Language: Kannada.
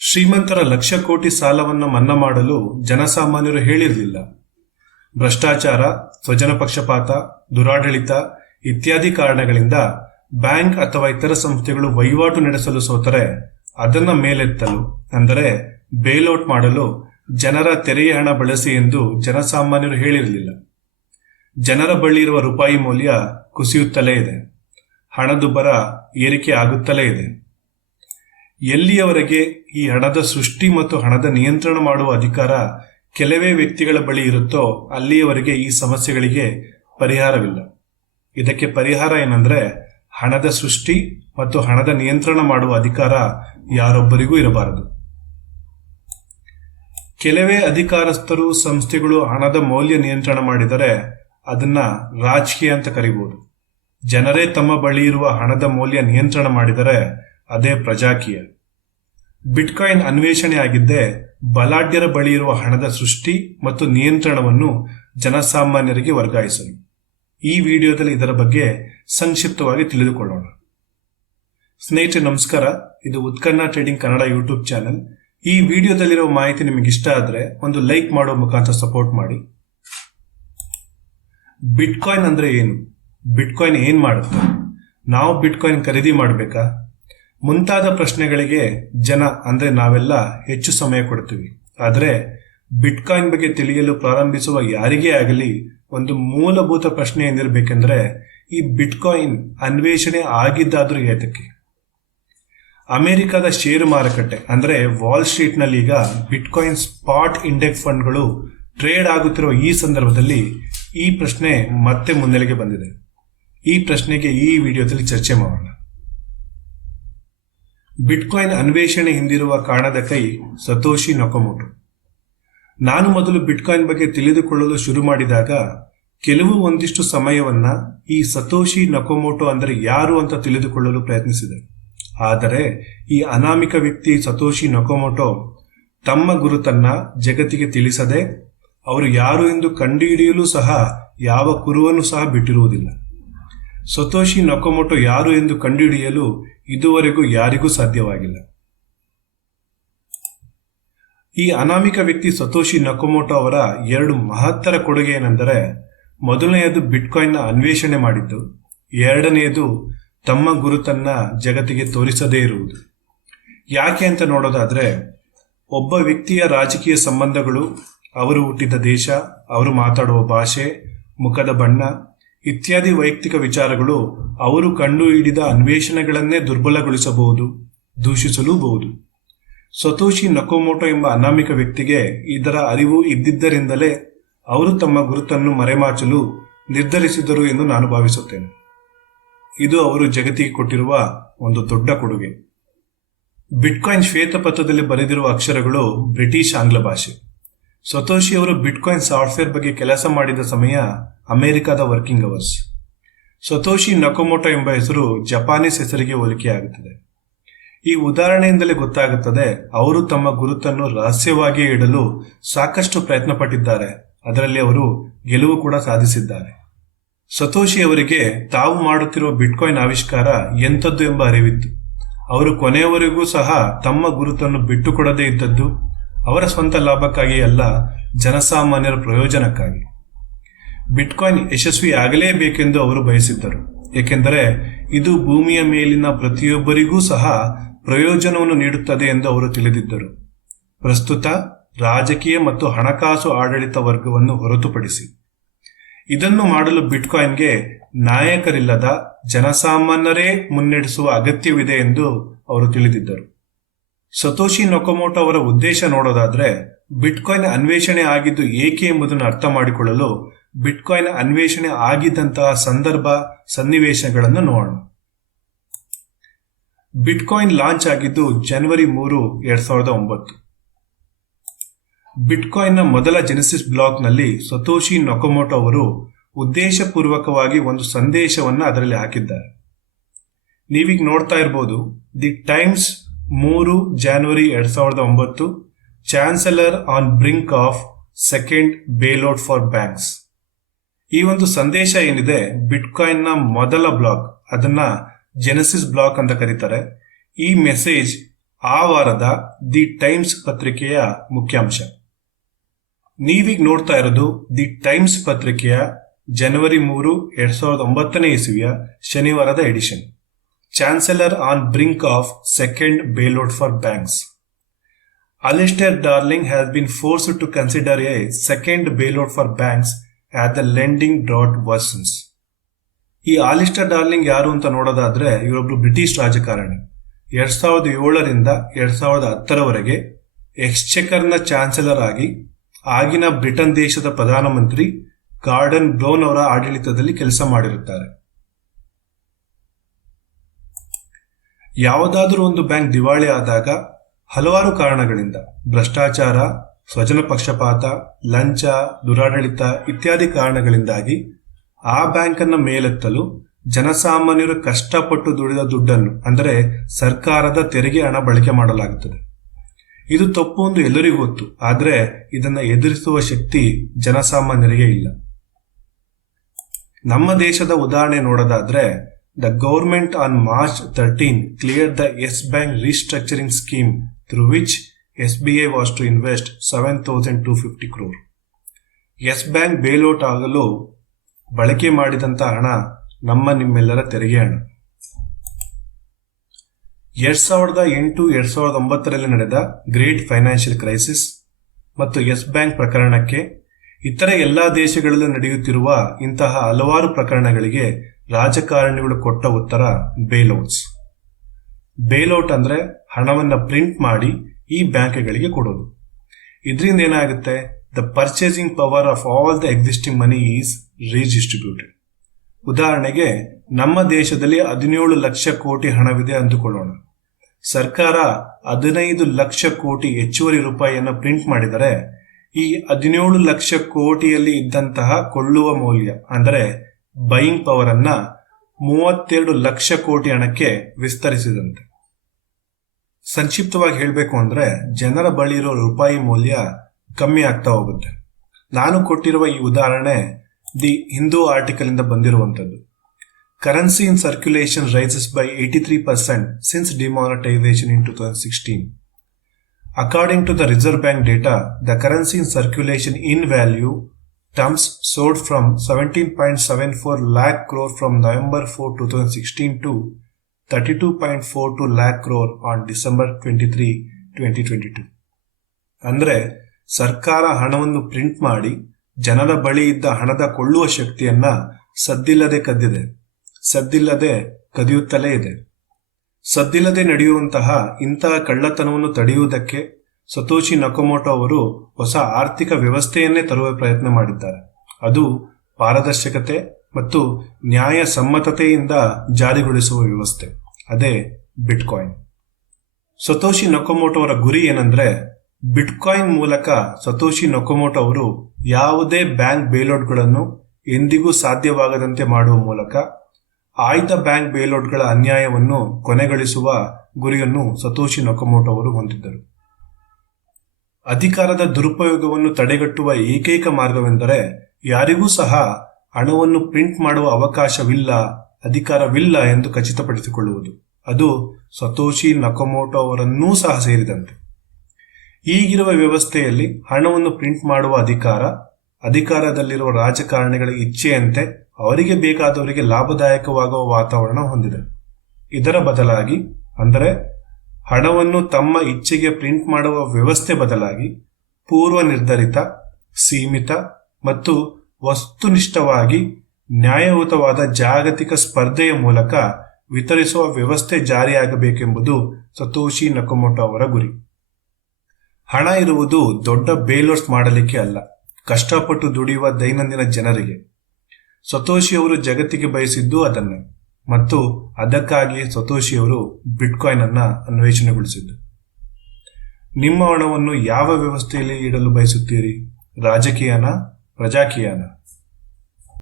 ಶ್ರೀಮಂತರ ಲಕ್ಷ ಕೋಟಿ ಸಾಲವನ್ನು ಮನ್ನಾ ಮಾಡಲು ಜನಸಾಮಾನ್ಯರು ಹೇಳಿರಲಿಲ್ಲ. ಭ್ರಷ್ಟಾಚಾರ, ಸ್ವಜನ ಪಕ್ಷಪಾತ, ದುರಾಡಳಿತ ಇತ್ಯಾದಿ ಕಾರಣಗಳಿಂದ ಬ್ಯಾಂಕ್ ಅಥವಾ ಇತರ ಸಂಸ್ಥೆಗಳು ವಹಿವಾಟು ನಡೆಸಲು ಸೋತರೆ ಅದನ್ನ ಮೇಲೆತ್ತಲು ಅಂದರೆ ಬೇಲ್ಔಟ್ ಮಾಡಲು ಜನರ ತೆರೆಯ ಹಣ ಬಳಸಿ ಎಂದು ಜನಸಾಮಾನ್ಯರು ಹೇಳಿರಲಿಲ್ಲ. ಜನರ ಬಳಿ ಇರುವ ರೂಪಾಯಿ ಮೌಲ್ಯ ಕುಸಿಯುತ್ತಲೇ ಇದೆ. ಹಣದುಬ್ಬರ ಏರಿಕೆ ಆಗುತ್ತಲೇ ಇದೆ. ಎಲ್ಲಿಯವರೆಗೆ ಈ ಹಣದ ಸೃಷ್ಟಿ ಮತ್ತು ಹಣದ ನಿಯಂತ್ರಣ ಮಾಡುವ ಅಧಿಕಾರ ಕೆಲವೇ ವ್ಯಕ್ತಿಗಳ ಬಳಿ ಇರುತ್ತೋ ಅಲ್ಲಿಯವರೆಗೆ ಈ ಸಮಸ್ಯೆಗಳಿಗೆ ಪರಿಹಾರವಿಲ್ಲ. ಇದಕ್ಕೆ ಪರಿಹಾರ ಏನಂದ್ರೆ ಹಣದ ಸೃಷ್ಟಿ ಮತ್ತು ಹಣದ ನಿಯಂತ್ರಣ ಮಾಡುವ ಅಧಿಕಾರ ಯಾರೊಬ್ಬರಿಗೂ ಇರಬಾರದು. ಕೆಲವೇ ಅಧಿಕಾರಸ್ಥರು, ಸಂಸ್ಥೆಗಳು ಹಣದ ಮೌಲ್ಯ ನಿಯಂತ್ರಣ ಮಾಡಿದರೆ ಅದನ್ನ ರಾಜಕೀಯ ಅಂತ ಕರಿಬಹುದು. ಜನರೇ ತಮ್ಮ ಬಳಿ ಇರುವ ಹಣದ ಮೌಲ್ಯ ನಿಯಂತ್ರಣ ಮಾಡಿದರೆ ಅದೇ ಪ್ರಜಾಕೀಯ. ಬಿಟ್ಕಾಯಿನ್ ಅನ್ವೇಷಣೆ ಆಗಿದ್ದೇ ಬಲಾಢ್ಯರ ಬಳಿ ಇರುವ ಹಣದ ಸೃಷ್ಟಿ ಮತ್ತು ನಿಯಂತ್ರಣವನ್ನು ಜನಸಾಮಾನ್ಯರಿಗೆ ವರ್ಗಾಯಿಸಲು. ಈ ವಿಡಿಯೋದಲ್ಲಿ ಇದರ ಬಗ್ಗೆ ಸಂಕ್ಷಿಪ್ತವಾಗಿ ತಿಳಿದುಕೊಳ್ಳೋಣ. ಸ್ನೇಹಿತರೆ ನಮಸ್ಕಾರ, ಇದು ಉತ್ಕನ್ನ ಟ್ರೇಡಿಂಗ್ ಕನ್ನಡ ಯೂಟ್ಯೂಬ್ ಚಾನೆಲ್. ಈ ವಿಡಿಯೋದಲ್ಲಿರೋ ಮಾಹಿತಿ ನಿಮಗೆ ಇಷ್ಟ ಆದ್ರೆ ಒಂದು ಲೈಕ್ ಮಾಡೋ ಮುಖಾಂತರ ಸಪೋರ್ಟ್ ಮಾಡಿ. ಬಿಟ್ಕಾಯಿನ್ ಅಂದ್ರೆ ಏನು? ಬಿಟ್ಕಾಯಿನ್ ಏನ್ ಮಾಡುತ್ತೆ? ನಾವು ಬಿಟ್ಕಾಯಿನ್ ಖರೀದಿ ಮಾಡಬೇಕಾ? ಮುಂತಾದ ಪ್ರಶ್ನೆಗಳಿಗೆ ಜನ ಅಂದ್ರೆ ನಾವೆಲ್ಲ ಹೆಚ್ಚು ಸಮಯ ಕೊಡ್ತೀವಿ. ಆದರೆ ಬಿಟ್ಕಾಯಿನ್ ಬಗ್ಗೆ ತಿಳಿಯಲು ಪ್ರಾರಂಭಿಸುವ ಯಾರಿಗೇ ಆಗಲಿ ಒಂದು ಮೂಲಭೂತ ಪ್ರಶ್ನೆ ಏನಿರಬೇಕೆಂದ್ರೆ ಈ ಬಿಟ್ಕಾಯಿನ್ ಅನ್ವೇಷಣೆ ಆಗಿದ್ದಾದ್ರೂ ಏತಕ್ಕೆ? ಅಮೆರಿಕದ ಷೇರು ಮಾರುಕಟ್ಟೆ ಅಂದ್ರೆ ವಾಲ್ ಸ್ಟ್ರೀಟ್ ನಲ್ಲಿ ಈಗ ಬಿಟ್ಕಾಯಿನ್ ಸ್ಪಾಟ್ ಇಂಡೆಕ್ಸ್ ಫಂಡ್ಗಳು ಟ್ರೇಡ್ ಆಗುತ್ತಿರುವ ಈ ಸಂದರ್ಭದಲ್ಲಿ ಈ ಪ್ರಶ್ನೆ ಮತ್ತೆ ಮುನ್ನೆಲೆಗೆ ಬಂದಿದೆ. ಈ ಪ್ರಶ್ನೆಗೆ ಈ ವಿಡಿಯೋದಲ್ಲಿ ಚರ್ಚೆ ಮಾಡೋಣ. ಬಿಟ್ಕಾಯಿನ್ ಅನ್ವೇಷಣೆ ಹಿಂದಿರುವ ಕಾರಣದ ಕೈ ಸತೋಶಿ ನಕೊಮೋಟೊ. ನಾನು ಮೊದಲು ಬಿಟ್ಕಾಯಿನ್ ಬಗ್ಗೆ ತಿಳಿದುಕೊಳ್ಳಲು ಶುರು ಮಾಡಿದಾಗ ಒಂದಿಷ್ಟು ಸಮಯವನ್ನ ಈ ಸತೋಶಿ ನಕೊಮೋಟೊ ಅಂದರೆ ಯಾರು ಅಂತ ತಿಳಿದುಕೊಳ್ಳಲು ಪ್ರಯತ್ನಿಸಿದೆ. ಆದರೆ ಈ ಅನಾಮಿಕ ವ್ಯಕ್ತಿ ಸತೋಶಿ ನಕೊಮೋಟೊ ತಮ್ಮ ಗುರುತನ್ನ ಜಗತ್ತಿಗೆ ತಿಳಿಸದೆ ಅವರು ಯಾರು ಎಂದು ಕಂಡುಹಿಡಿಯಲು ಸಹ ಯಾವ ಕುರುವನ್ನು ಸಹ ಬಿಟ್ಟಿರುವುದಿಲ್ಲ. ಸತೋಶಿ ನಕೊಮೋಟೊ ಯಾರು ಎಂದು ಕಂಡುಹಿಡಿಯಲು ಇದುವರೆಗೂ ಯಾರಿಗೂ ಸಾಧ್ಯವಾಗಿಲ್ಲ. ಈ ಅನಾಮಿಕ ವ್ಯಕ್ತಿ ಸತೋಶಿ ನಕೊಮೋಟೊ ಅವರ ಎರಡು ಮಹತ್ತರ ಕೊಡುಗೆ ಏನೆಂದರೆ, ಮೊದಲನೆಯದು ಬಿಟ್ಕಾಯಿನ್ ಅನ್ವೇಷಣೆ ಮಾಡಿದ್ದು, ಎರಡನೆಯದು ತಮ್ಮ ಗುರುತನ್ನ ಜಗತ್ತಿಗೆ ತೋರಿಸದೇ ಇರುವುದು. ಯಾಕೆ ಅಂತ ನೋಡೋದಾದ್ರೆ, ಒಬ್ಬ ವ್ಯಕ್ತಿಯ ರಾಜಕೀಯ ಸಂಬಂಧಗಳು, ಅವರು ಹುಟ್ಟಿದ ದೇಶ, ಅವರು ಮಾತಾಡುವ ಭಾಷೆ, ಮುಖದ ಬಣ್ಣ ಇತ್ಯಾದಿ ವೈಯಕ್ತಿಕ ವಿಚಾರಗಳು ಅವರು ಕಂಡುಹಿಡಿದ ಅನ್ವೇಷಣೆಗಳನ್ನೇ ದುರ್ಬಲಗೊಳಿಸಬಹುದು, ದೂಷಿಸಲೂಬಹುದು. ಸತೋಶಿ ನಕೊಮೋಟೊ ಎಂಬ ಅನಾಮಿಕ ವ್ಯಕ್ತಿಗೆ ಇದರ ಅರಿವು ಇದ್ದಿದ್ದರಿಂದಲೇ ಅವರು ತಮ್ಮ ಗುರುತನ್ನು ಮರೆಮಾಚಲು ನಿರ್ಧರಿಸಿದರು ಎಂದು ನಾನು ಭಾವಿಸುತ್ತೇನೆ. ಇದು ಅವರು ಜಗತ್ತಿಗೆ ಕೊಟ್ಟಿರುವ ಒಂದು ದೊಡ್ಡ ಕೊಡುಗೆ. ಬಿಟ್ಕಾಯಿನ್ ಶ್ವೇತಪತ್ರದಲ್ಲಿ ಬರೆದಿರುವ ಅಕ್ಷರಗಳು ಬ್ರಿಟಿಷ್ ಆಂಗ್ಲ ಭಾಷೆ. ಸತೋಶಿ ಅವರು ಬಿಟ್ಕಾಯಿನ್ ಸಾಫ್ಟ್ವೇರ್ ಬಗ್ಗೆ ಕೆಲಸ ಮಾಡಿದ ಸಮಯ ಅಮೆರಿಕದ ವರ್ಕಿಂಗ್ ಅವರ್ಸ್. ಸತೋಶಿ ನಕೊಮೋಟೊ ಎಂಬ ಹೆಸರು ಜಪಾನೀಸ್ ಹೆಸರಿಗೆ ಹೋಲಿಕೆಯಾಗುತ್ತದೆ. ಈ ಉದಾಹರಣೆಯಿಂದಲೇ ಗೊತ್ತಾಗುತ್ತದೆ ಅವರು ತಮ್ಮ ಗುರುತನ್ನು ರಹಸ್ಯವಾಗಿಯೇ ಇಡಲು ಸಾಕಷ್ಟು ಪ್ರಯತ್ನ ಪಟ್ಟಿದ್ದಾರೆ. ಅದರಲ್ಲಿ ಅವರು ಗೆಲುವು ಕೂಡ ಸಾಧಿಸಿದ್ದಾರೆ. ಸತೋಶಿ ಅವರಿಗೆ ತಾವು ಮಾಡುತ್ತಿರುವ ಬಿಟ್ಕಾಯಿನ್ ಆವಿಷ್ಕಾರ ಎಂಥದ್ದು ಎಂಬ ಅರಿವಿತ್ತು. ಅವರು ಕೊನೆಯವರೆಗೂ ಸಹ ತಮ್ಮ ಗುರುತನ್ನು ಬಿಟ್ಟುಕೊಡದೇ ಇದ್ದದ್ದು ಅವರ ಸ್ವಂತ ಲಾಭಕ್ಕಾಗಿ ಅಲ್ಲ, ಜನಸಾಮಾನ್ಯರ ಪ್ರಯೋಜನಕ್ಕಾಗಿ. ಬಿಟ್ಕಾಯಿನ್ ಯಶಸ್ವಿ ಆಗಲೇಬೇಕೆಂದು ಅವರು ಬಯಸಿದ್ದರು. ಏಕೆಂದರೆ ಇದು ಭೂಮಿಯ ಮೇಲಿನ ಪ್ರತಿಯೊಬ್ಬರಿಗೂ ಸಹ ಪ್ರಯೋಜನವನ್ನು ನೀಡುತ್ತದೆ ಎಂದು ಅವರು ತಿಳಿದಿದ್ದರು. ಪ್ರಸ್ತುತ ರಾಜಕೀಯ ಮತ್ತು ಹಣಕಾಸು ಆಡಳಿತ ವರ್ಗವನ್ನು ಹೊರತುಪಡಿಸಿ ಇದನ್ನು ಮಾಡಲು ಬಿಟ್ಕಾಯಿನ್ಗೆ ನಾಯಕರಿಲ್ಲದ ಜನಸಾಮಾನ್ಯರೇ ಮುನ್ನಡೆಸುವ ಅಗತ್ಯವಿದೆ ಎಂದು ಅವರು ತಿಳಿದಿದ್ದರು. ಸತೋಶಿ ನಕೊಮೋಟೊ ಅವರ ಉದ್ದೇಶ ನೋಡೋದಾದ್ರೆ, ಬಿಟ್ಕಾಯಿನ್ ಅನ್ವೇಷಣೆ ಆಗಿದ್ದು ಏಕೆ ಎಂಬುದನ್ನು ಅರ್ಥ ಮಾಡಿಕೊಳ್ಳಲು ಬಿಟ್ಕಾಯಿನ್ ಅನ್ವೇಷಣೆ ಆಗಿದ್ದಂತಹ ಸಂದರ್ಭ, ಸನ್ನಿವೇಶಗಳನ್ನು ನೋಡೋಣ. ಬಿಟ್ಕಾಯಿನ್ ಲಾಂಚ್ ಆಗಿದ್ದು ಜನವರಿ 3, 2009. ಬಿಟ್ಕಾಯಿನ್ನ ಮೊದಲ ಜೆನೆಸಿಸ್ ಬ್ಲಾಕ್ ನಲ್ಲಿ ಸತೋಶಿ ನಕೊಮೋಟೊ ಅವರು ಉದ್ದೇಶಪೂರ್ವಕವಾಗಿ ಒಂದು ಸಂದೇಶವನ್ನ ಅದರಲ್ಲಿ ಹಾಕಿದ್ದಾರೆ. ನೀವೀಗ ನೋಡ್ತಾ ಇರಬಹುದು, the Times 3 January 2009, chancellor on brink of second bailout for banks. ಈ ಒಂದು ಸಂದೇಶ ಏನಿದೆ ಬಿಟ್ಕಾಯಿನ್ ನ ಮೊದಲ ಬ್ಲಾಕ್, ಅದನ್ನ ಜೆನೆಸಿಸ್ ಬ್ಲಾಕ್ ಅಂತ ಕರೀತಾರೆ. ಈ ಮೆಸೇಜ್ ಆ ವಾರದ ದಿ ಟೈಮ್ಸ್ ಪತ್ರಿಕೆಯ ಮುಖ್ಯಾಂಶ. ನೀವೀಗ ನೋಡ್ತಾ ಇರೋದು ದಿ ಟೈಮ್ಸ್ ಪತ್ರಿಕೆಯ ಜನವರಿ 3, 2009 ಇಸವಿಯ ಶನಿವಾರದ edition. Chancellor on brink of second bailout for banks. Alistair Darling has been forced to consider a second bailout for banks as the lending drought worsens. ಈ ಆಲಿಸ್ಟರ್ ಡಾರ್ಲಿಂಗ್ ಯಾರು ಅಂತ ನೋಡೋದಾದ್ರೆ ಇವರೊಬ್ರು ಬ್ರಿಟಿಷ್ ರಾಜಕಾರಣಿ. 2007ರಿಂದ 2010ರವರೆಗೆ ಎಕ್ಸ್ಚೆಕರ್ನ ಚಾನ್ಸೆಲರ್ ಆಗಿ ಆಗಿನ ಬ್ರಿಟನ್ ದೇಶದ ಪ್ರಧಾನಮಂತ್ರಿ ಗಾರ್ಡನ್ ಬ್ರೌನ್ ಅವರ ಆಡಳಿತದಲ್ಲಿ ಕೆಲಸ ಮಾಡಿರುತ್ತಾರೆ. ಯಾವುದಾದ್ರೂ ಒಂದು ಬ್ಯಾಂಕ್ ದಿವಾಳಿ ಆದಾಗ ಹಲವಾರು ಕಾರಣಗಳಿಂದ ಭ್ರಷ್ಟಾಚಾರ, ಸ್ವಜನ ಪಕ್ಷಪಾತ, ಲಂಚ, ದುರಾಡಳಿತ ಇತ್ಯಾದಿ ಕಾರಣಗಳಿಂದಾಗಿ ಆ ಬ್ಯಾಂಕ್ ಅನ್ನ ಮೇಲೆತ್ತಲು ಜನಸಾಮಾನ್ಯರು ಕಷ್ಟಪಟ್ಟು ದುಡಿದ ದುಡ್ಡನ್ನು ಅಂದರೆ ಸರ್ಕಾರದ ತೆರಿಗೆ ಹಣ ಬಳಕೆ ಮಾಡಲಾಗುತ್ತದೆ. ಇದು ತಪ್ಪು ಎಂದು ಎಲ್ಲರಿಗೂ ಗೊತ್ತು. ಆದರೆ ಇದನ್ನು ಎದುರಿಸುವ ಶಕ್ತಿ ಜನಸಾಮಾನ್ಯರಿಗೆ ಇಲ್ಲ. ನಮ್ಮ ದೇಶದ ಉದಾಹರಣೆ ನೋಡೋದಾದ್ರೆ the government on March 13 cleared the Yes Bank restructuring scheme through which SBI was to invest 7,250 crore. Yes Bank bailout ಆಗಲು ಬಳಕೆ ಮಾಡಿದಂತ ಹಣ ನಿಮ್ಮೆಲ್ಲರ ತೆರಿಗೆ ಹಣ. 2008-2009ರಲ್ಲಿ ನಡೆದ ಗ್ರೇಟ್ ಫೈನಾನ್ಷಿಯಲ್ ಕ್ರೈಸಿಸ್ ಮತ್ತು ಯೆಸ್ ಬ್ಯಾಂಕ್ ಪ್ರಕರಣಕ್ಕೆ ಇತರ ಎಲ್ಲಾ ದೇಶಗಳಲ್ಲಿ ನಡೆಯುತ್ತಿರುವ ಇಂತಹ ಹಲವಾರು ಪ್ರಕರಣಗಳಿಗೆ ರಾಜಕಾರಣಿಗಳು ಕೊಟ್ಟ ಉತ್ತರ ಬೇಲೌಟ್ಸ್. ಬೇಲೌಟ್ ಅಂದ್ರೆ ಹಣವನ್ನ ಪ್ರಿಂಟ್ ಮಾಡಿ ಈ ಬ್ಯಾಂಕ್ಗಳಿಗೆ ಕೊಡೋದು. ಇದರಿಂದ ಏನಾಗುತ್ತೆ, the purchasing power of all the existing money is redistributed. ಉದಾಹರಣೆಗೆ ನಮ್ಮ ದೇಶದಲ್ಲಿ 17 ಲಕ್ಷ ಕೋಟಿ ಹಣವಿದೆ ಅಂದುಕೊಳ್ಳೋಣ. ಸರ್ಕಾರ 15 ಲಕ್ಷ ಕೋಟಿ ಹೆಚ್ಚುವರಿ ರೂಪಾಯಿಯನ್ನು ಪ್ರಿಂಟ್ ಮಾಡಿದರೆ ಈ 17 ಲಕ್ಷ ಕೋಟಿಯಲ್ಲಿ ಇದ್ದಂತಹ ಕೊಳ್ಳುವ ಮೌಲ್ಯ ಅಂದರೆ ಬೈಯಿಂಗ್ ಪವರ್ ಅನ್ನ 32 ಲಕ್ಷ ಕೋಟಿ ಹಣಕ್ಕೆ ವಿಸ್ತರಿಸಿದಂತೆ. ಸಂಕ್ಷಿಪ್ತವಾಗಿ ಹೇಳಬೇಕು ಅಂದ್ರೆ ಜನರ ಬಳಿ ಇರೋ ರೂಪಾಯಿ ಮೌಲ್ಯ ಕಮ್ಮಿ ಆಗ್ತಾ ಹೋಗುತ್ತೆ. ನಾನು ಕೊಟ್ಟಿರುವ ಈ ಉದಾಹರಣೆ ದಿ ಹಿಂದೂ ಆರ್ಟಿಕಲ್ ಇಂದ ಬಂದಿರುವಂತದ್ದು. Currency in circulation rises by 83% since demonetisation in 2016. According to the Reserve Bank data, the currency in circulation in value terms soared from 17.74 lakh crore from November 4, 2016 to 32.42 lakh crore on December 23, 2022. ಅಂದ್ರೆ ಸರ್ಕಾರ ಹಣವನ್ನು ಪ್ರಿಂಟ್ ಮಾಡಿ ಜನರ ಬಳಿ ಇದ್ದ ಹಣದ ಕೊಳ್ಳುವ ಶಕ್ತಿಯನ್ನ ಸದ್ದಿಲ್ಲದೆ ಕದ್ದಿದೆ, ಸದ್ದಿಲ್ಲದೆ ಕದಿಯುತ್ತಲೇ ಇದೆ. ಸದ್ದಿಲ್ಲದೆ ನಡೆಯುವಂತಹ ಇಂತಹ ಕಳ್ಳತನವನ್ನು ತಡೆಯುವುದಕ್ಕೆ ಸತೋಶಿ ನಕೊಮೋಟೋ ಅವರು ಹೊಸ ಆರ್ಥಿಕ ವ್ಯವಸ್ಥೆಯನ್ನೇ ತರುವ ಪ್ರಯತ್ನ ಮಾಡಿದ್ದಾರೆ. ಅದು ಪಾರದರ್ಶಕತೆ ಮತ್ತು ನ್ಯಾಯ ಸಮ್ಮತತೆಯಿಂದ ಜಾರಿಗೊಳಿಸುವ ವ್ಯವಸ್ಥೆ, ಅದೇ ಬಿಟ್ಕಾಯಿನ್. ಸತೋಶಿ ನಕೊಮೋಟೋ ಅವರ ಗುರಿ ಏನಂದ್ರೆ ಬಿಟ್ಕಾಯಿನ್ ಮೂಲಕ ಸತೋಶಿ ನಕೊಮೋಟೋ ಅವರು ಯಾವುದೇ ಬ್ಯಾಂಕ್ ಬೇಲೌಟ್ಗಳನ್ನು ಎಂದಿಗೂ ಸಾಧ್ಯವಾಗದಂತೆ ಮಾಡುವ ಮೂಲಕ ಆಯ್ದ ಬ್ಯಾಂಕ್ ಬೇಲೌಟ್ಗಳ ಅನ್ಯಾಯವನ್ನು ಕೊನೆಗಳಿಸುವ ಗುರಿಯನ್ನು ಸತೋಶಿ ನಕೊಮೋಟೋ ಅವರು ಹೊಂದಿದ್ದರು. ಅಧಿಕಾರದ ದುರುಪಯೋಗವನ್ನು ತಡೆಗಟ್ಟುವ ಏಕೈಕ ಮಾರ್ಗವೆಂದರೆ ಯಾರಿಗೂ ಸಹ ಹಣವನ್ನು ಪ್ರಿಂಟ್ ಮಾಡುವ ಅವಕಾಶವಿಲ್ಲ, ಅಧಿಕಾರವಿಲ್ಲ ಎಂದು ಖಚಿತಪಡಿಸಿಕೊಳ್ಳುವುದು. ಅದು ಸತೋಶಿ ನಕೊಮೋಟೋ ಅವರನ್ನೂ ಸಹ ಸೇರಿದಂತೆ. ಈಗಿರುವ ವ್ಯವಸ್ಥೆಯಲ್ಲಿ ಹಣವನ್ನು ಪ್ರಿಂಟ್ ಮಾಡುವ ಅಧಿಕಾರದಲ್ಲಿರುವ ರಾಜಕಾರಣಿಗಳ ಇಚ್ಛೆಯಂತೆ ಅವರಿಗೆ ಬೇಕಾದವರಿಗೆ ಲಾಭದಾಯಕವಾಗುವ ವಾತಾವರಣ ಹೊಂದಿದೆ. ಇದರ ಬದಲಾಗಿ ಅಂದರೆ ಹಣವನ್ನು ತಮ್ಮ ಇಚ್ಛೆಗೆ ಪ್ರಿಂಟ್ ಮಾಡುವ ವ್ಯವಸ್ಥೆ ಬದಲಾಗಿ ಪೂರ್ವ ನಿರ್ಧರಿತ, ಸೀಮಿತ ಮತ್ತು ವಸ್ತುನಿಷ್ಠವಾಗಿ ನ್ಯಾಯಯುತವಾದ ಜಾಗತಿಕ ಸ್ಪರ್ಧೆಯ ಮೂಲಕ ವಿತರಿಸುವ ವ್ಯವಸ್ಥೆ ಜಾರಿಯಾಗಬೇಕೆಂಬುದು ಸತೋಶಿ ನಕೊಮೋಟೋ ಅವರ ಗುರಿ. ಹಣ ಇರುವುದು ದೊಡ್ಡ ಬೇಲೌಟ್ಸ್ ಮಾಡಲಿಕ್ಕೆ ಅಲ್ಲ, ಕಷ್ಟಪಟ್ಟು ದುಡಿಯುವ ದೈನಂದಿನ ಜನರಿಗೆ. ಸತೋಶಿಯವರು ಜಗತ್ತಿಗೆ ಬಯಸಿದ್ದು ಅದನ್ನೇ, ಮತ್ತು ಅದಕ್ಕಾಗಿ ಸತೋಶಿಯವರು ಬಿಟ್ಕಾಯಿನ್ ಅನ್ನ ಅನ್ವೇಷಣೆಗೊಳಿಸಿದ್ದು. ನಿಮ್ಮ ಹಣವನ್ನು ಯಾವ ವ್ಯವಸ್ಥೆಯಲ್ಲಿ ಇಡಲು ಬಯಸುತ್ತೀರಿ? ರಾಜಕೀಯನ, ಪ್ರಜಾಕೀಯನ?